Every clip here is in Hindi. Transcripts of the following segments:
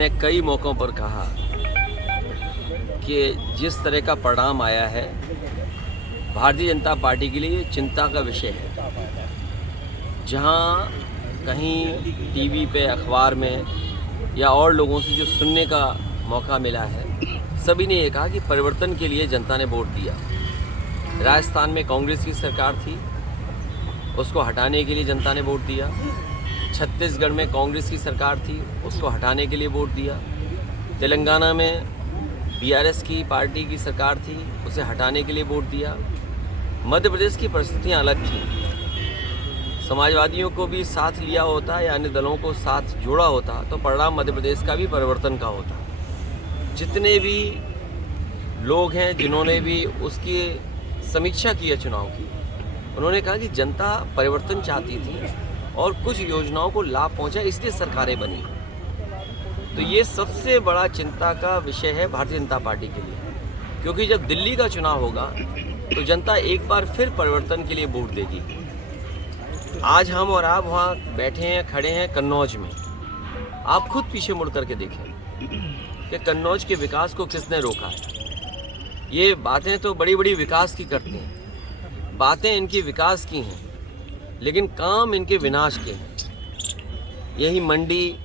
मैंने कई मौक़ों पर कहा कि जिस तरह का परिणाम आया है भारतीय जनता पार्टी के लिए चिंता का विषय है। जहां कहीं टीवी पे, अखबार में या और लोगों से जो सुनने का मौका मिला है, सभी ने ये कहा कि परिवर्तन के लिए जनता ने वोट दिया। राजस्थान में कांग्रेस की सरकार थी, उसको हटाने के लिए जनता ने वोट दिया। छत्तीसगढ़ में कांग्रेस की सरकार थी, उसको हटाने के लिए वोट दिया। तेलंगाना में बीआरएस की पार्टी की सरकार थी, उसे हटाने के लिए वोट दिया। मध्य प्रदेश की परिस्थितियां अलग थी। समाजवादियों को भी साथ लिया होता या अन्य दलों को साथ जोड़ा होता तो परिणाम मध्य प्रदेश का भी परिवर्तन का होता। जितने भी लोग हैं जिन्होंने भी उसकी समीक्षा की है चुनाव की, उन्होंने कहा कि जनता परिवर्तन चाहती थी और कुछ योजनाओं को लाभ पहुंचा, इसलिए सरकारें बनी। तो ये सबसे बड़ा चिंता का विषय है भारतीय जनता पार्टी के लिए, क्योंकि जब दिल्ली का चुनाव होगा तो जनता एक बार फिर परिवर्तन के लिए वोट देगी। आज हम और आप वहाँ बैठे हैं, खड़े हैं कन्नौज में। आप खुद पीछे मुड़ करके देखें कि कन्नौज के विकास को किसने रोका है। ये बातें तो बड़ी बड़ी विकास की करते हैं, बातें इनकी विकास की हैं, लेकिन काम इनके विनाश के हैं। यही मंडी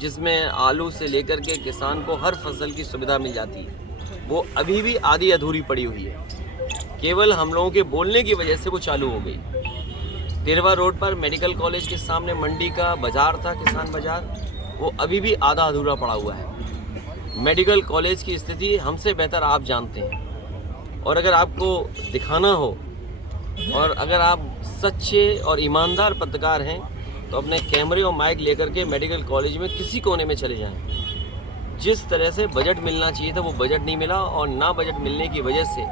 जिसमें आलू से लेकर के किसान को हर फसल की सुविधा मिल जाती है, वो अभी भी आधी अधूरी पड़ी हुई है। केवल हम लोगों के बोलने की वजह से वो चालू हो गई। तिरवा रोड पर मेडिकल कॉलेज के सामने मंडी का बाजार था, किसान बाजार, वो अभी भी आधा अधूरा पड़ा हुआ है। मेडिकल कॉलेज की स्थिति हमसे बेहतर आप जानते हैं, और अगर आपको दिखाना हो और अगर आप सच्चे और ईमानदार पत्रकार हैं तो अपने कैमरे और माइक लेकर के मेडिकल कॉलेज में किसी कोने में चले जाएं। जिस तरह से बजट मिलना चाहिए था वो बजट नहीं मिला, और ना बजट मिलने की वजह से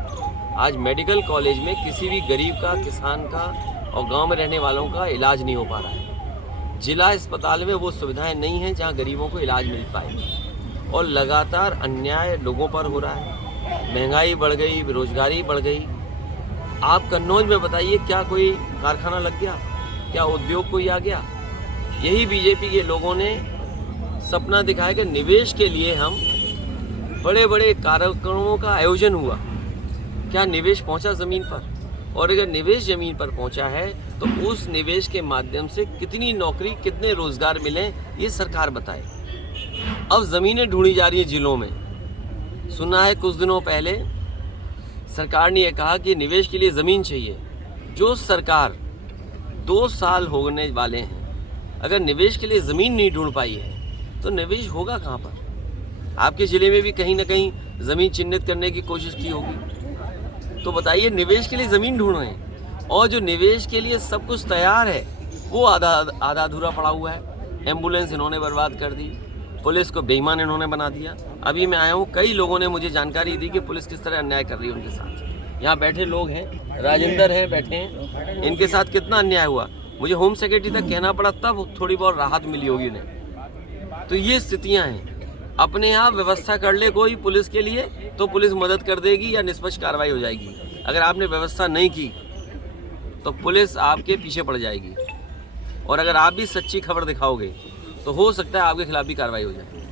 आज मेडिकल कॉलेज में किसी भी गरीब का, किसान का और गांव में रहने वालों का इलाज नहीं हो पा रहा है। जिला अस्पताल में वो सुविधाएं नहीं हैं जहां गरीबों को इलाज मिल पाए, और लगातार अन्याय लोगों पर हो रहा है। महंगाई बढ़ गई, बेरोजगारी बढ़ गई। आप कन्नौज में बताइए, क्या कोई कारखाना लग गया? क्या उद्योग कोई आ गया? यही बीजेपी के लोगों ने सपना दिखाया कि निवेश के लिए हम बड़े बड़े कार्यक्रमों का आयोजन हुआ। क्या निवेश पहुंचा ज़मीन पर? और अगर निवेश ज़मीन पर पहुंचा है तो उस निवेश के माध्यम से कितनी नौकरी, कितने रोजगार मिले, ये सरकार बताए। अब ज़मीनें ढूंढी जा रही है जिलों में। सुना है कुछ दिनों पहले सरकार ने यह कहा कि निवेश के लिए ज़मीन चाहिए। जो सरकार 2 साल होने वाले हैं, अगर निवेश के लिए ज़मीन नहीं ढूंढ पाई है तो निवेश होगा कहाँ पर? आपके ज़िले में भी कहीं ना कहीं ज़मीन चिन्हित करने की कोशिश की होगी। तो बताइए, निवेश के लिए ज़मीन ढूंढ रहे हैं, और जो निवेश के लिए सब कुछ तैयार है वो आधा अधूरा पड़ा हुआ है। एम्बुलेंस इन्होंने बर्बाद कर दी, पुलिस को बेईमान इन्होंने बना दिया। अभी मैं आया हूँ, कई लोगों ने मुझे जानकारी दी कि पुलिस किस तरह अन्याय कर रही है उनके साथ। यहाँ बैठे लोग हैं, राजेंद्र हैं, बैठे हैं, इनके साथ कितना अन्याय हुआ। मुझे होम सेक्रेटरी तक कहना पड़ा, तब थोड़ी बहुत राहत मिली होगी उन्हें। तो ये स्थितियाँ हैं। अपने यहाँ व्यवस्था कर ले कोई पुलिस के लिए तो पुलिस मदद कर देगी या निष्पक्ष कार्रवाई हो जाएगी। अगर आपने व्यवस्था नहीं की तो पुलिस आपके पीछे पड़ जाएगी, और अगर आप भी सच्ची खबर दिखाओगे तो हो सकता है आपके खिलाफ भी कार्रवाई हो जाए।